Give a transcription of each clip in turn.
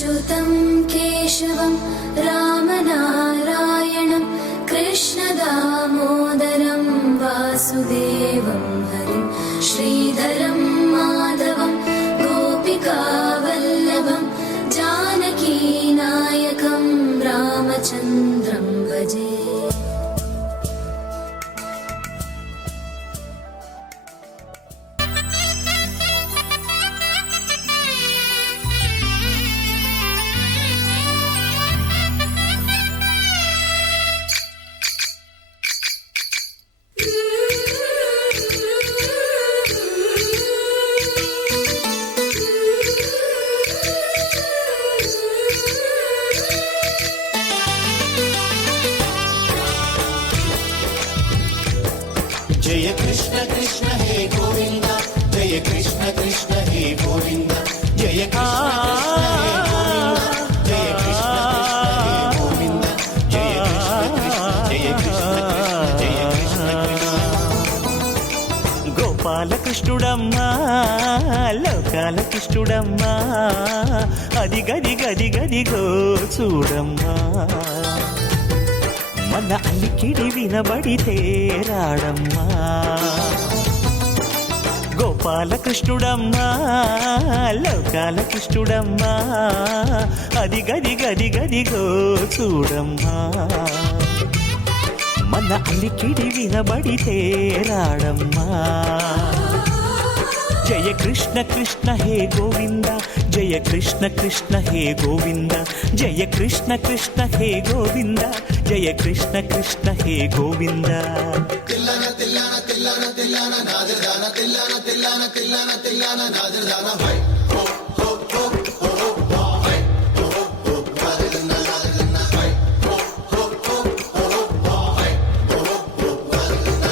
अच्युतं केशवं रामनारायणं कृष्णदामोदरं वासुदेवं हरिं श्रीधरं माधवं गोपिकावल्लभं जानकीनायकं रामचन्द्रं भजे। जय कृष्ण कृष्ण हे गोविंद, जय कृष्ण कृष्ण हे गोविंद, जय कृष्ण कृष्ण हे गोविंद, जय कृष्ण जय कृष्ण గోపాల కృష్ణుడమ్మా లోకాల కృష్ణుడమ్మా అది గది గది గదిగో చూడమ్మా మన అలికిడి వినబడితే రాడమ్మా గోపాల కృష్ణుడమ్మా లోకాల కృష్ణుడమ్మా అది గది గది గదిగో చూడమ్మా మన అలికిడి వినబడితే రాడమ్మా జయ కృష్ణ కృష్ణ హే గోవింద, జయ కృష్ణ కృష్ణ హే గోవింద, జయ కృష్ణ కృష్ణ హే గోవింద, జయ కృష్ణ కృష్ణ హే గోవింద। తిల్లన తిల్లన తిల్లన తిల్లన నాదరదాన తిల్లన తిల్లన తిల్లన తిల్లన నాదరదాన హై హో హో హో హో హో హై హో హో నాదరదాన నాదరదాన హై హో హో హో హో హో హై హో హో నాదరదాన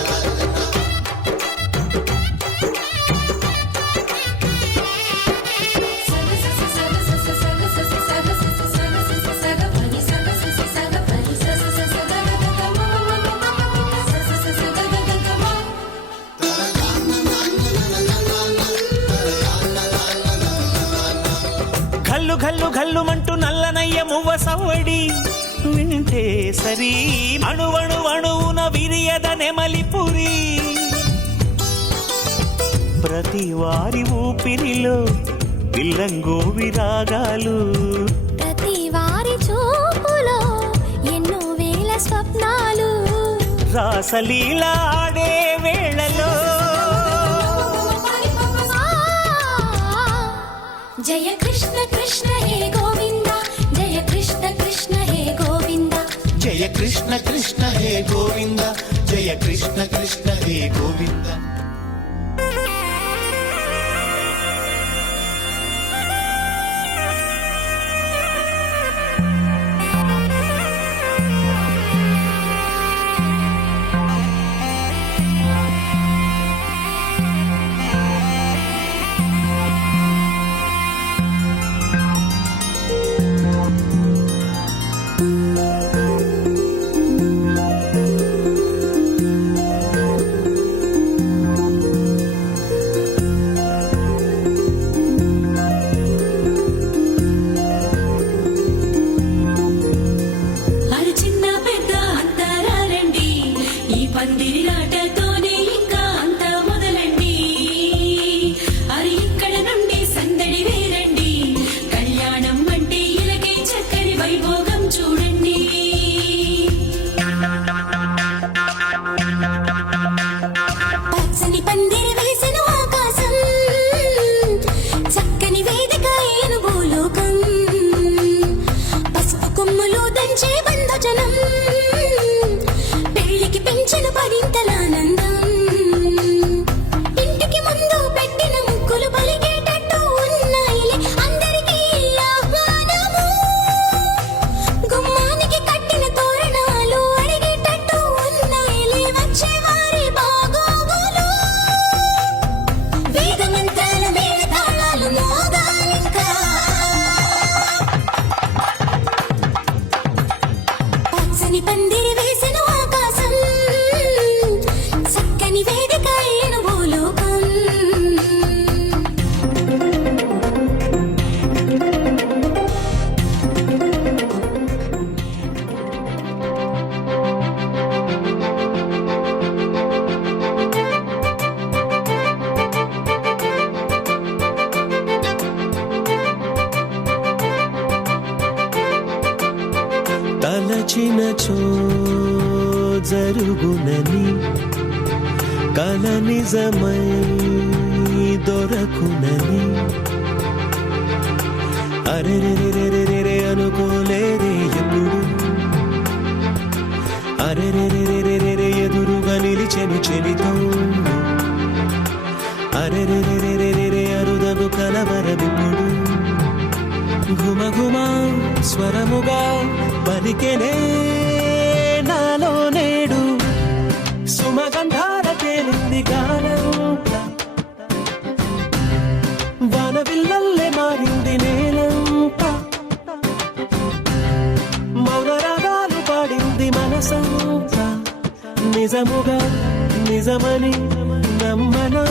ఘల్లు ఘల్లు ఘల్లుమంటూ నల్లనయ్య మువ్వ సవ్వడి వింటే సరి అణువణు అణువున విరియద నెమలిపురి ప్రతి వారి ఊపిరిలో పిల్లంగో విరాగాలు ప్రతి వారి చూపులో ఎన్నో వేల స్వప్నాలు రాసలీల ఆడే వేళలో జయ కృష్ణ కృష్ణ హే గోవింద, జయ కృష్ణ కృష్ణ హే గోవింద, జయ కృష్ణ కృష్ణ హే గోవింద, జయ కృష్ణ కృష్ణ హే గోవింద। తలచినచో జరుగునని కల నిజమై దొరకునని అరెరెరెరెరెరె అనుకోలేదే ఎప్పుడు అరెరెరెరెరెరె ఎదురుగా నిలిచెను చెలితోడు అరెరెరెరెరెరె అరుదగు కలవరమిప్పుడు ఘుమ ఘుమ స్వరముగా పలికెనే నాలో నేడు సుమగంధాల తేలింది గానంత వానవిల్లల్లే మారింది నేలంత మౌన రాగాలు పాడింది మనసంత నిజముగా నిజమని నమ్మనా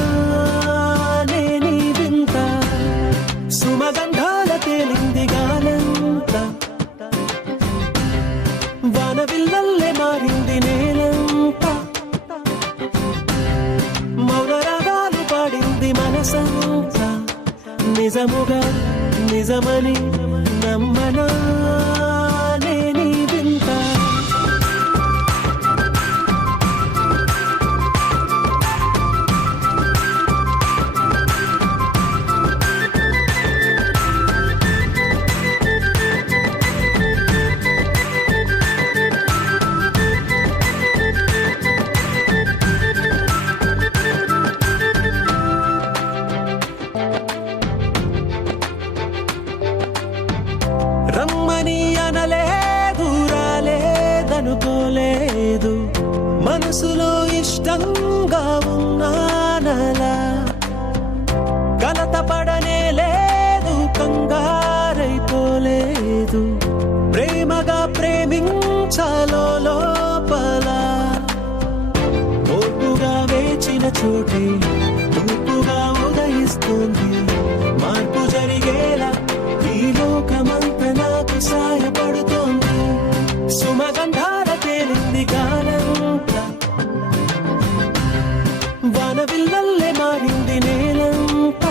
నేనీ వింత సుమగంధాల తేలింది గానంత వానవిల్లల్లే మారింది నేలంత మౌన రాగాలు పాడింది మనసంత నిజముగా నిజమని నమ్మనా నేనీ వింత రమ్మని అనలేదు రాలేదనుకోలేదు మనసులో ఇష్టంగా ఉన్నానలా కలత పడనే లేదు కంగారైపోలేదు ప్రేమగా ప్రేమించాలో లోపల ఓపుగా వేచిన చోటే తూపుగా ఉదయిస్తుంది మార్పు జరిగేలా ఈ లోకమంత నాకు సాయపడుతోంది సుమగంధాల తేలింది గానంత వానవిల్లల్లే మారింది నేలంత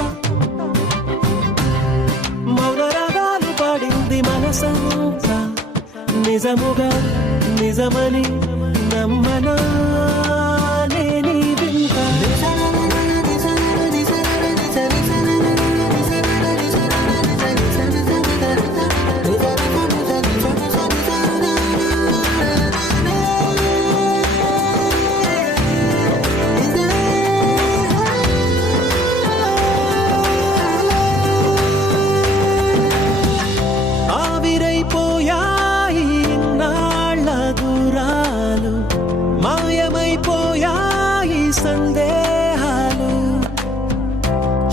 మౌన రాగాలు పాడింది మనసంత నిజముగా నిజమని నమ్మనా నేనీ వింత ఆవిరైపోయాయి ఇన్నాళ్ళ దూరాలు మాయమైపోయాయి సందేహాలు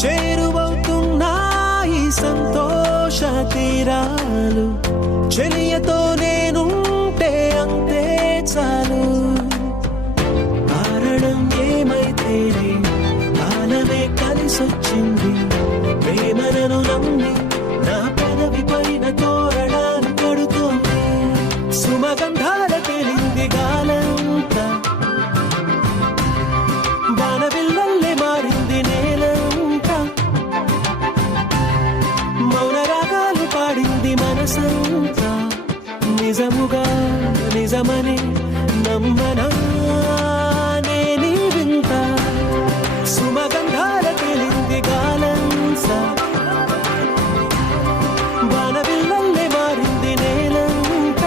చేరువవుతున్నాయి సంతోష తీరాలు చెలియతో నేనుంటే అంతే చాలు కారణం ఏమైతేనే కాలమే కలిసొచ్చింది ప్రేమలను నమ్మి నా పెదవి పైన తోరణాలు కడుతోంది సుమగంధాల తేలింది గాలంత వానవిల్లల్లే మారింది నేలంత మౌన రాగాలు పాడింది మనసంత నిజముగా నిజమని నమ్మనా నేనీ వింత సుమగంధాల తేలింది గాలంత వానవిల్లల్లే మారింది నేలంత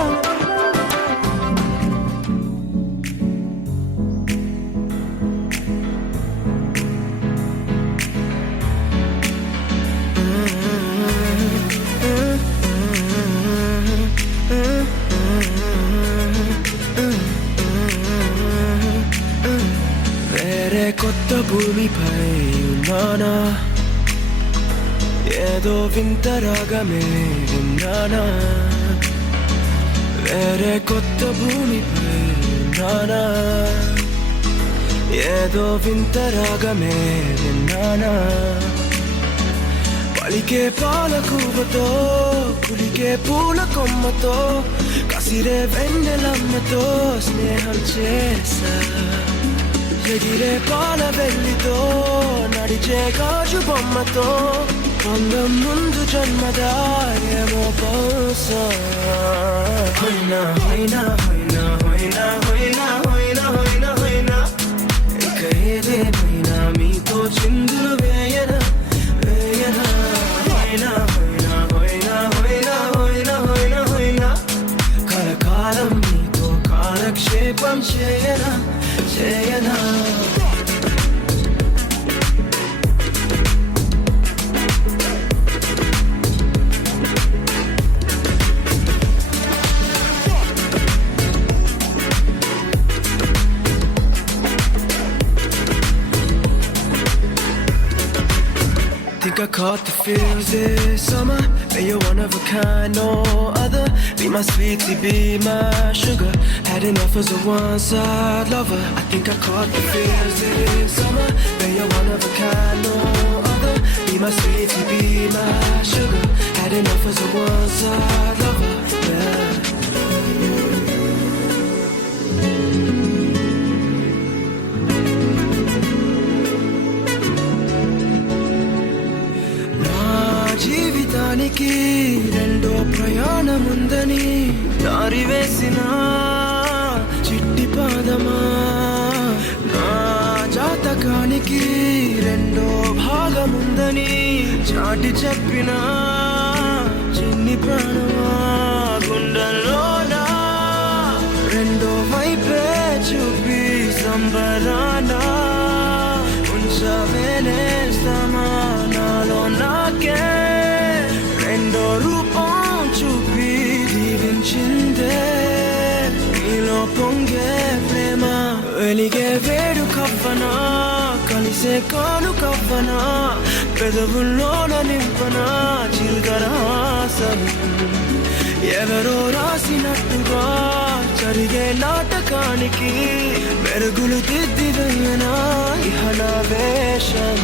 వేరే కొత్త భూమిపై ఉన్నానా ఏదో వింత రాగమే విన్నానా వేరే కొత్త భూమిపై ఉన్నానా ఏదో వింత రాగమే విన్నానా పలికే పాలకూవతో కులికే పూల కొమ్మతో కసిరే వెన్నెలమ్మతో స్నేహం చేసా ఎగిరే పాల వెళ్ళితో నడిచే గాజు బొమ్మతో 방금 ముందు జన్మదా ఏమో బహుశా హోయినా హోయినా హోయినా హోయినా హోయినా హోయినా హోయినా హోయినా ఇక ఏదేమైనా మీతో చిందులు వేయనా వేయనా హోయినా హోయినా హోయినా హోయినా హోయినా హోయినా హోయినా కలకాలం మీతో కాలక్షేపం చేయనా చేయనా Think I caught the feels this summer. But you're one of a kind, no other. Be my sweetie, be my sugar. Had enough as a one-side lover. I think I caught the feels this summer. But you're one of a kind, no other. Be my sweetie, be my sugar. Had enough as a one-side lover. Yeah. జీవితానికి రెండో ప్రయాణముందని దారి వేసిన చిట్టి పాదమా నా జాతకానికి రెండో భాగముందని చాటి చెప్పిన చిన్ని ప్రాణమా గుండెల్లోనా రెండో వైపే చూపి సంబరానా ఉంచవేనేస్తామా నాలో నాకే రెండో రూపం చూపి దీవించిందే నీలో పొంగే ప్రేమ వెలిగే వేడు కవ్వనా కలిసే కాను కవ్వనా పెదవుల్లోన నింపనా చిరుదరాసం ఎవరో రాసినట్టుగా జరిగే నాటకానికి మెరుగులు దిద్దిదయ్యనా ఇహన వేషం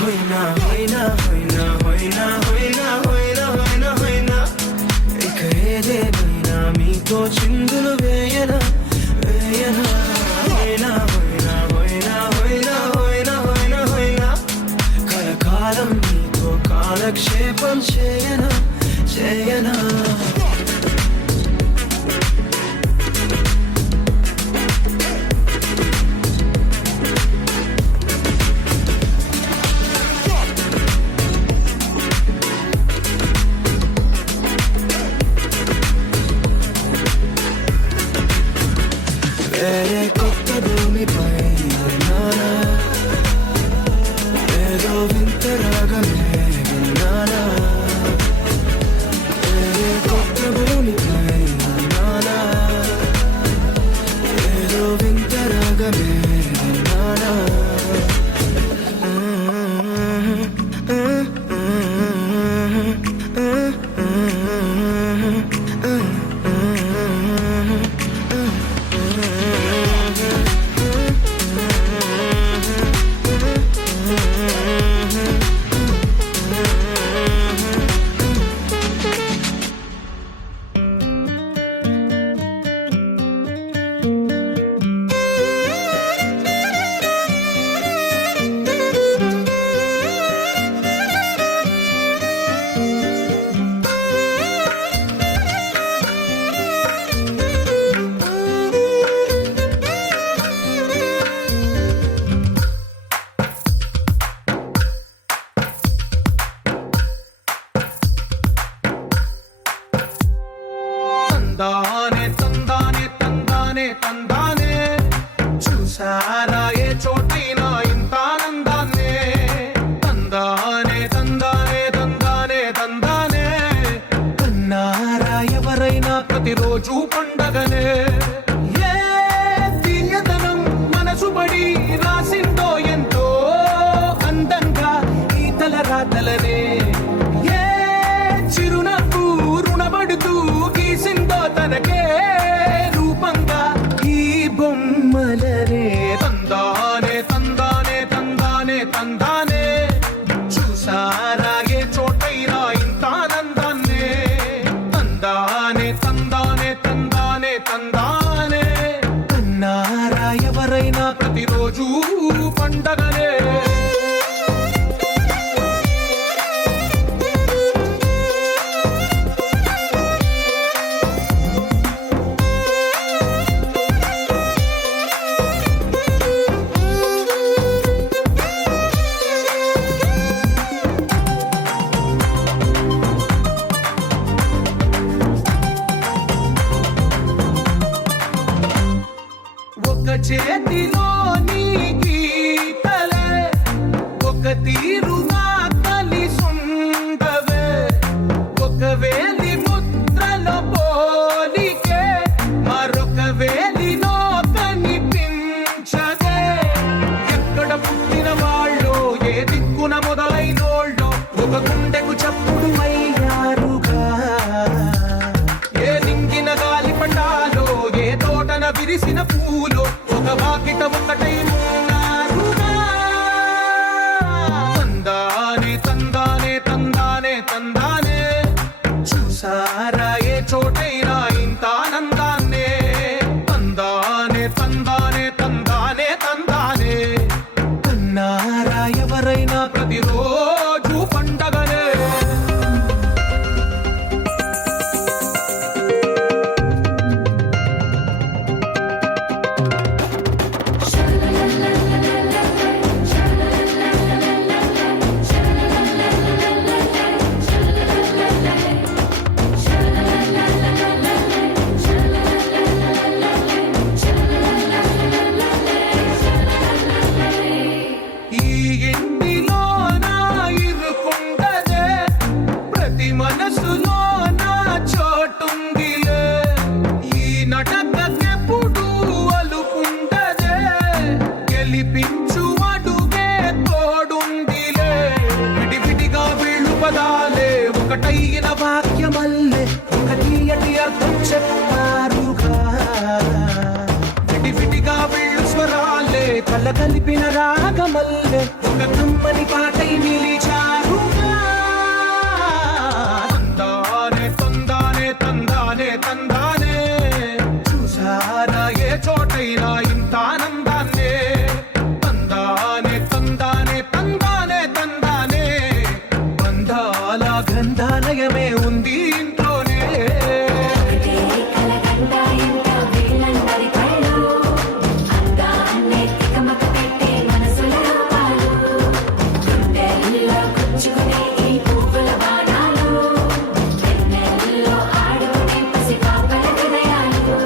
హోయినా హోయినా హోయినా హోయినా హోయినా హోయినా హోయినా హోయినా ఇక ఏదేమైనా మీతో చిందులు వేయనా వేయనా హోయినా హోయినా హోయినా హోయినా హోయినా హోయినా హోయినా కలకాలం మీతో కాలక్షేపం చేయనా చేయనా వేరే కొత్త భూమిపై నానా ఏదో వింత రాగమే విన్నానా వేరే కొత్త భూమిపై నానా ఏదో వింత రాగమే విన్నానా తందానే తందానే తందానే తందానే చూసారా ఏ చోటైనా ఇంత ఆనందాన్నే తందానే తందానే తందానే తందానే కన్నారా ఎవరైనా ప్రతిరోజు పండగనే ఏ తీయదనం మనసు పడి రాసిందో ఎంతో అందంగా ఈ తలరాతలనే ఏ చిరునవ్వు రుణపడుతూ గీసిందో తనకే రూపంగా ఈ బొమ్మలనే తందానే తందానే తందానే తందానే చూసారా ఏ చోటైనా ఇంత ఆనందాన్నే తందానే తందానే తందానే తందానే కన్నారా ఎవరైనా ప్రతిరోజు పండగనే తీరుగా కలిసుండవే ఒక వేలి ముద్రలో పోలికే మరొక వేలిలో కనిపించదే ఎక్కడ పుట్టిన వాళ్ళో ఏ దిక్కున మొదలైనోళ్ళో ఒక గుండెకు చప్పుడు అయ్యారుగా ఏ నింగిన గాలి పండాలో ఏ తోటన విరిసిన పూలో ఒక వాకిట ఒకటై ఉన్నారుగా తందానే తందానే తందానే తందానే చూసారా ఏ చోటైనా ఇంత ఆనందాన్నే తందానే తందానే తందానే తందానే కన్నారా ఎవరైనా ప్రతిరోజు పండగనే ఈ ఇంటిలో నా ఇరుకుండదే ప్రతి మనసులో నా చోటుందిలే ఈ నటకెప్పుడు అలుకుండదే గెలిపించు అడుగే తోడుందిలే విడివిడిగా వీళ్ళు పదాలే ఒకటైన వాక్యమల్లే ఒక తీయటి అర్థం చెప్పారుగా విడివిడిగా వీళ్ళు స్వరాలే కల కలిపిన రాగమల్లే ఒక కమ్మని పాటై నిలిచారుగా తందానే తందానే తందానే తందానే చూసారా ఏ చోటైనా ఇంత ఆనందాన్నే తందానే తందానే తందానే తందానే బంధాల గంధాలయమే ఉంది ఇంట్లోనే కలగంట ఇంట వీళ్ళందరి కళ్ళు అందాన్ని తికమక పెట్టే మనసుల రూపాలు గుండెల్లో గుచ్చుకునే ఈ పువ్వుల బాణాలు వెన్నెల్లో ఆడుకునే పసిపాపల హృదయాలు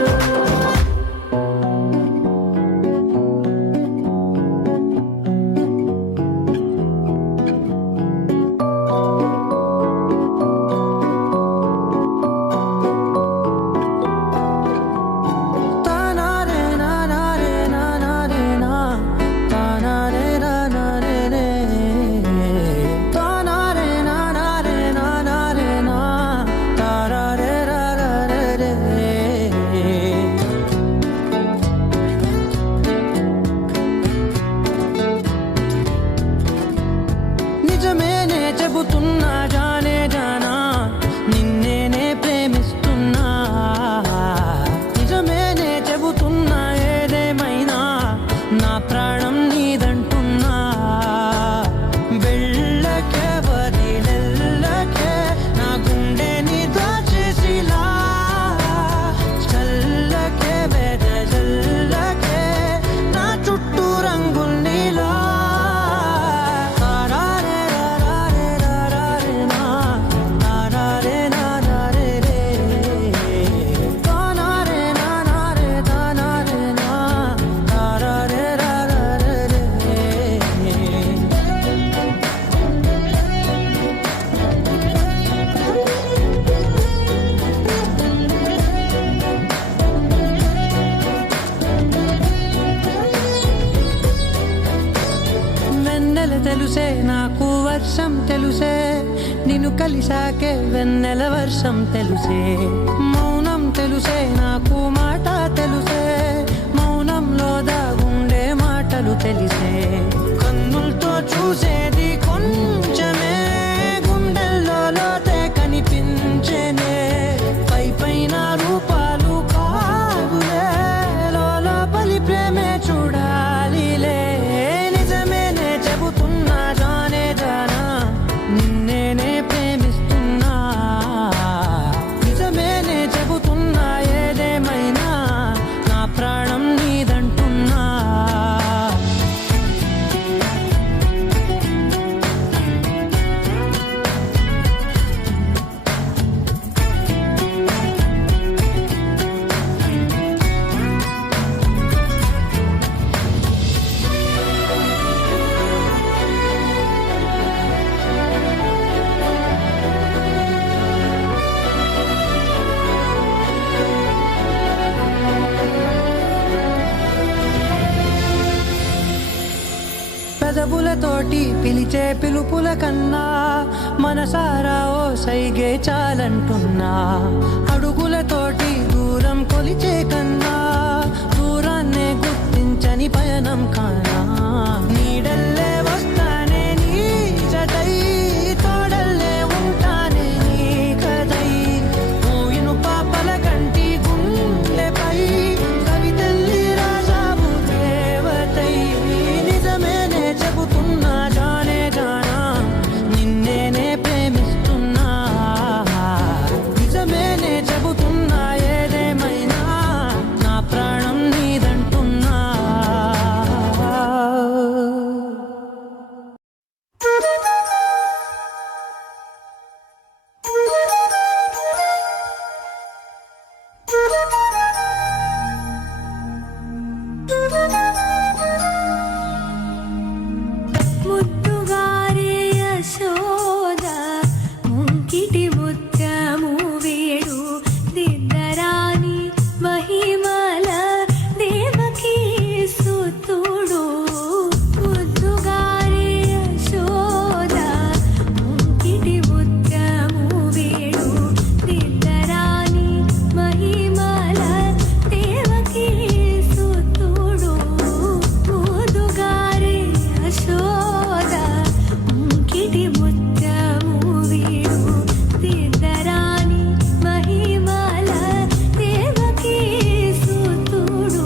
నిజమేనే చెబుతున్నా జానే జానా నిన్నేనే ప్రేమిస్తున్నా నిజమేనే చెబుతున్నా ఏదేమైనా నా ప్రాణం నీదంటున్నా వెళ్ళకే వదిలెల్లకే నా గుండెని దాచేసిలా చల్లకే వెదజల్లకే నా చుట్టూ రంగుల్నిలా వెన్నెల తెలుసే నాకు వర్షం తెలుసే నిన్ను కలిసాకే వెన్నెల వర్షం తెలుసే మౌనం తెలుసే నాకు మాట తెలుసే మౌనంలో దాగుండే మాటలు తెలిసే కన్నులతో చూసేది కొంచెమే గుండెల్లో లోతే కనిపించేనే పై పైన రూపాలు కాదులే లోపలి ప్రేమే చూడాలిలే నిజమేనే చెబుతున్నా జానే జానా నిన్నేనే ప్రేమిస్తున్నా నిజమేనే చెబుతున్నా ఏదేమైనా నా ప్రాణం నీదంటున్నా పెదవులతోటి పిలిచే పిలుపుల కన్నా మనసారా ఓ సైగే చాలంటున్నా. అడుగులతోటి దూరం కొలిచే కన్నా దూరాన్నే గుర్తించని పయనం కానా. నీడల్లే వస్తానే నీ జతై, తోడల్లే ఉంటానే నీ కదై. ఊయిను పాపల కంటి గుండెపై కవితల్లి రాజావు దేవతై. నిజమేనే చెబుతున్నా జానే జానా, నిన్నేనే ప్రేమిస్తున్నా. నిజమేనే చెబుతున్నా ఏదేమైనా నా ప్రాణం నీదంటున్నా. ముద్దుగారే యశోద ముంకిటి ముత్యము వీడు దిద్దరాని మహిమల దేవకీ సుతుడు. ముద్దుగారే యశోద ముంకిటి ముత్యము వీడు దిద్దరాని మహిమల దేవకీ సుతుడు. ముద్దుగారే యశోద ముంకిటి ముత్యము వీడు దిద్దరాని మహిమల దేవకీ సుతుడు.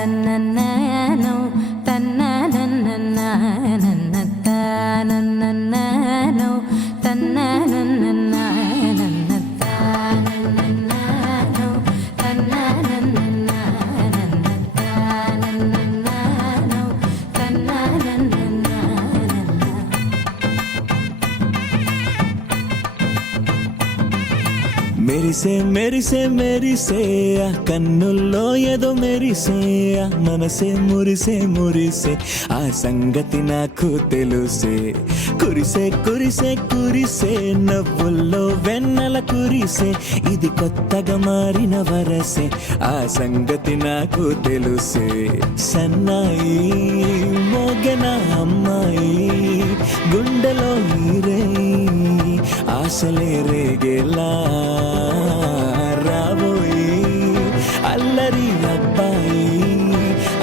నన్నన్ననో తన్ననన్ననన్నన్నన్ననో తన్ననన్ననన్నన్నన్ననో తన్ననన్ననన్నన్నన్ననో తన్ననన్ననన్నన్న. మెరిసే మెరిసే మెరిసే ఆ కన్నుల్లో ఏదో మెరిసే ఆ మనసే మురిసే మురిసే ఆ సంగతి నాకు తెలుసే. కురిసే కురిసే కురిసే నవ్వుల్లో వెన్నెల కురిసే ఇది కొత్తగా మారిన వరసే ఆ సంగతి నాకు తెలుసే. సన్నాయి మోగన అమ్మాయి గుండెలో నీరే ఆశలే రేగేలా రాబోయి అల్లరి అబ్బాయి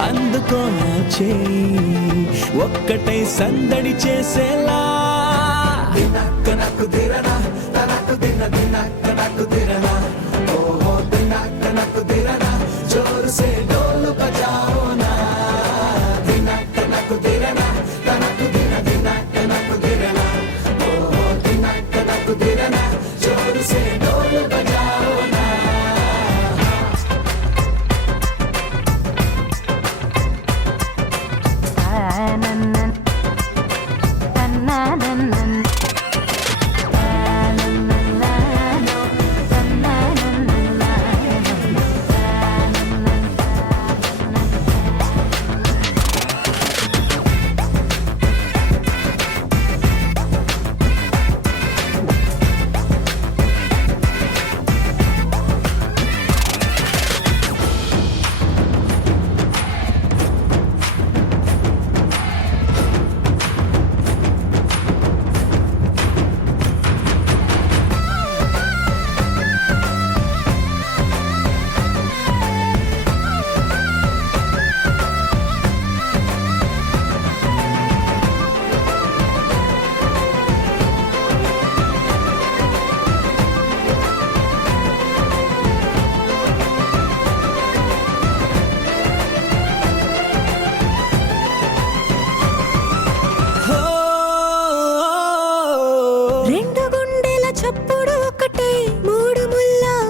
అందుకో నా చేయి ఒక్కటై సందడి చేసేలా. దినక్క నక్కు దిరనా తనకు దిన దినక్క నక్కు దిరనా ఓహో దినక్క నక్కు దిరనా జోరు సే డోలు బజాओ నా. దినక్క నక్కు దిరనా తనకు దిన దినక్క నక్కు దిరనా ఓహో దినక్క నక్కు దిరనా జోరు సే డోలు బజాओ నా.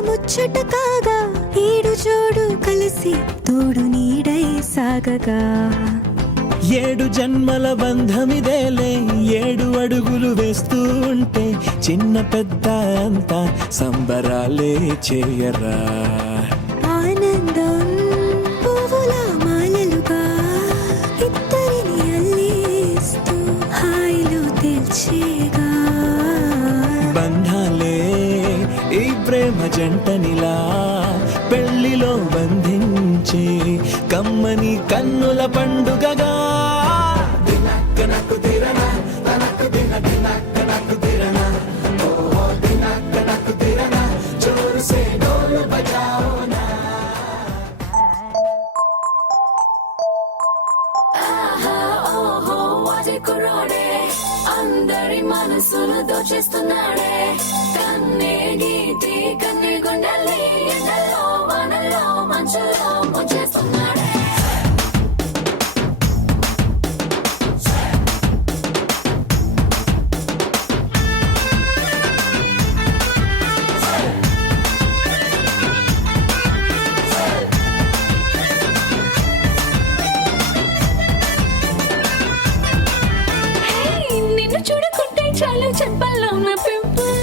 ముచ్చట కాగా ఈడు జోడు కలిసి తోడు నీడై సాగగా ఏడు జన్మల బంధమిదేలే 7 అడుగులు వేస్తూ ఉంటే చిన్న పెద్ద అంతా సంబరాలే చేయరా. ఆనందం పువ్వుల మాలలుగా ఇద్దరిని అల్లేస్తూ హాయిలో తెల్చేగా. బంధాలే ఈ ప్రేమ జంటనిలా పెళ్లిలో బంధించే కమ్మని కన్నుల పండుగగా. ఆహా ఓహో వాజే కుర్రోడే అందరి మనసులు దోచేస్తున్నాడే. కన్నే గీటి కన్నే గుండెల్ని ఎండలో వానల్లో మంచులో ముంచేస్తున్నాడే. నిన్ను చూడకుంటే చాలు చెప్పల్లో ఉన్న పింపుల్.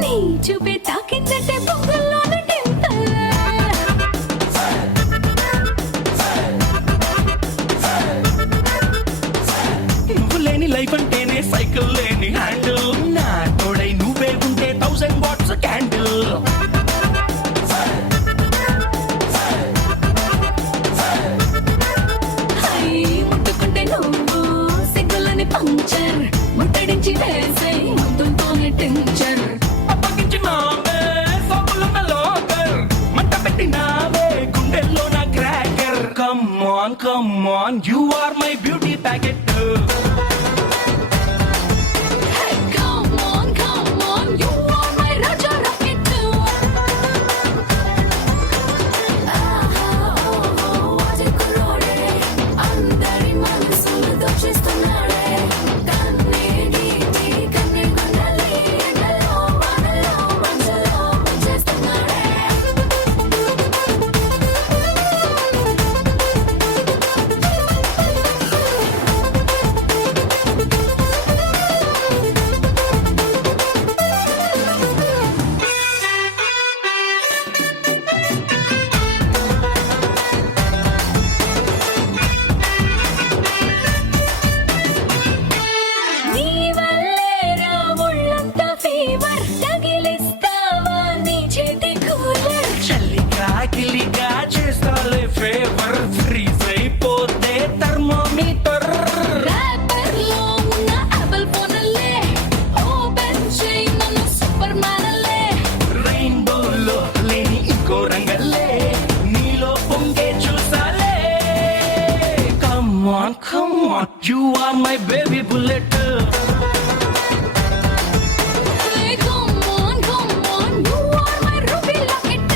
నీ చూపే తాకిందంటే పొంగల్లోన టెంపుల్. నువ్వు లేని లైఫ్ అంటేనే సైకిల్ లేని హ్యాండిల్. నా తోడై నువ్వే ఉంటే 1000 వాట్స్ క్యాండిల్. హై ముట్టుకుంటే నువ్వు సిగ్గులని పంచర్ ముట్టడించి వేసే ముద్దుతోనే టించర్. అప్పగించినావే సోపులున్న లోకర్ మంట పెట్టినావే గుండెల్లో నా cracker. Come on you are my beauty packet. Hey, come on, you are my Raja Rocket. ఆహా ఓహో వాజే కుర్రోడే అందరి మనసులు దోచేస్తున్నాడే. కన్నే గీటి కన్నే గుండెల్ని ఎండలో వానల్లో మంచులో ముంచేస్తున్నాడే. నీ వల్లేరా ఒళ్ళంతా ఫీవర్ తగిలిస్తావా నీ చేతి కూలర్. చల్లిగా గిల్లిగా చేస్తాలే ఫేవర్ ఫ్రీజ్ అయిపోతే థర్మోమీటర్. ర్యాపర్లో ఉన్న యాపిల్ ఫోన్లే ఓపెన్ చేయి నన్ను సూపర్ మ్యాన్లే. రెయిన్బోలో లేని ఇంకో రంగల్లే నీలో పొంగే చూసాలే. Come on you are my baby bullet. Hey, come on, you are my ruby locket.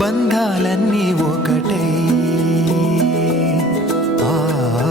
బంధాలన్నీ ఒకటే. ఆ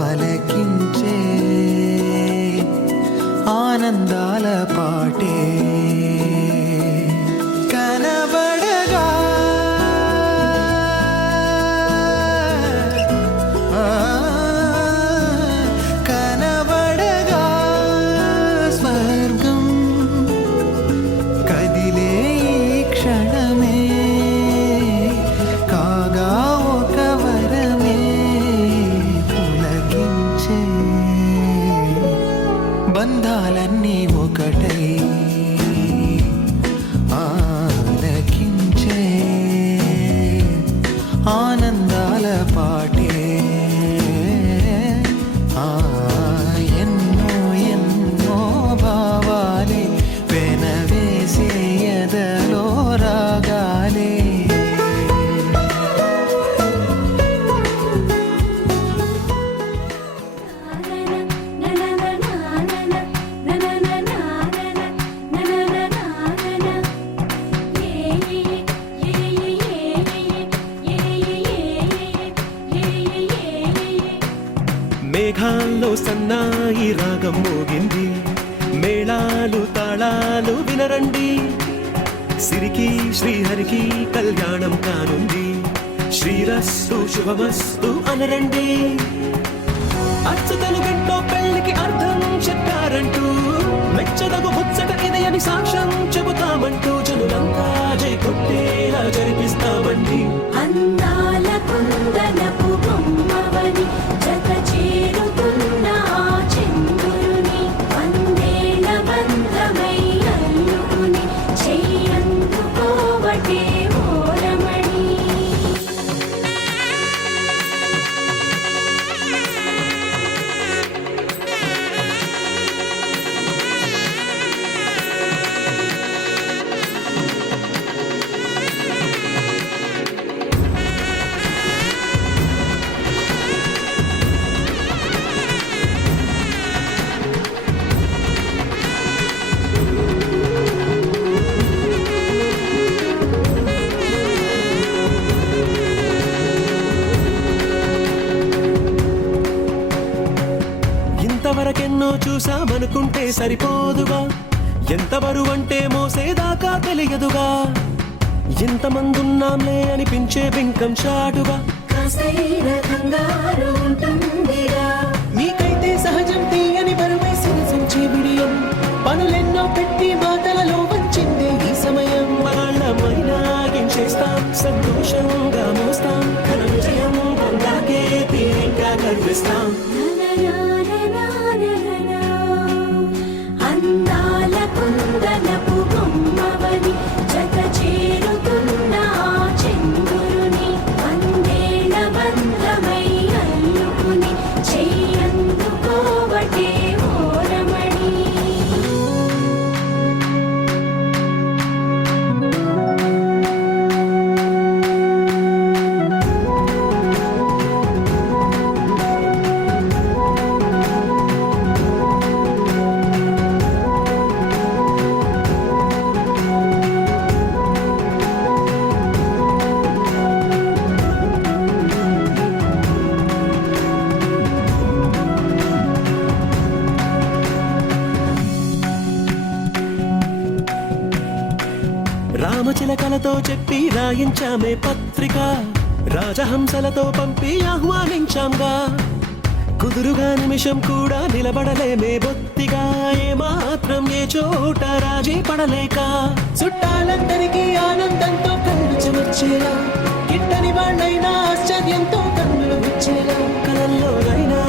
బంధాలన్నీ ఒకటై ఆలకించే ఆనందాల పాటే ఎన్నో ఎన్నో భావాలే పెనవేసే ఎదలో రాగాలే మేఘాల్లో సన్నాయి రాగం మోగింది, మేళాలు తాళాలు వినరండి, సిరికి శ్రీహరికి కళ్యాణం కానుంది, శ్రీరస్తు శుభమస్తు అనరండి. అచ్చతలు గంటో పెళ్లికి అర్థం చెప్పారంటూ, మెచ్చదగు ముచ్చట ఇది అని సాక్ష్యం చెబుతామంటూ, జనులంతా జై కొట్టేలా జరిపిస్తామండి. అందాల కుందనపు బొమ్మవని జత చేరుతున్న ఆ చంద్రుని వందేల బంధమై అల్లుకుని చెయ్యందుకోవటే ఓరమణి. ఇంతవరకెన్నో చూసామనుకుంటే సరిపోదుగా, ఎంత బరువంటే మోసేదాకా తెలియదుగా, ఎంతమందున్నాంలే అనిపించే బింకం చాటుగా, కాస్తైన కంగారు ఉంటుందిగా. మీకైతే సహజం తీయని బరువేసిన సంచే బిడియం, పనులెన్నో పెట్టి మాటలలో వచ్చిందే ఈ సమయం. మళ్ళమైనా గించేస్తాం, సంతోషంగా మోస్తాం, ఘన విజయం పొందాకే తీరిగ్గా కనిపిస్తాం. అందాల కుందనపు బొమ్మవని జత చేరుతున్న ఆ చంద్రుని వందేల బంధమై అల్లుకుని చెయ్యందుకోవటే ఓరమణి. రామచిలకలతో చెప్పి రాయించామే పత్రిక, రాజహంసలతో పంపి ఆహ్వానించాంగా, కుదురుగా నిమిషం కూడా నిలబడలేమే బొత్తిగా, ఏమాత్రం ఏ చోట రాజీ పడలేక, చుట్టాలందరికీ ఆనందంతో కళ్ళు చెమర్చేలా, గిట్టని వాళ్ళైనా ఆశ్చర్యంతో కన్నులు విచ్చేలా, కలల్లోనైనా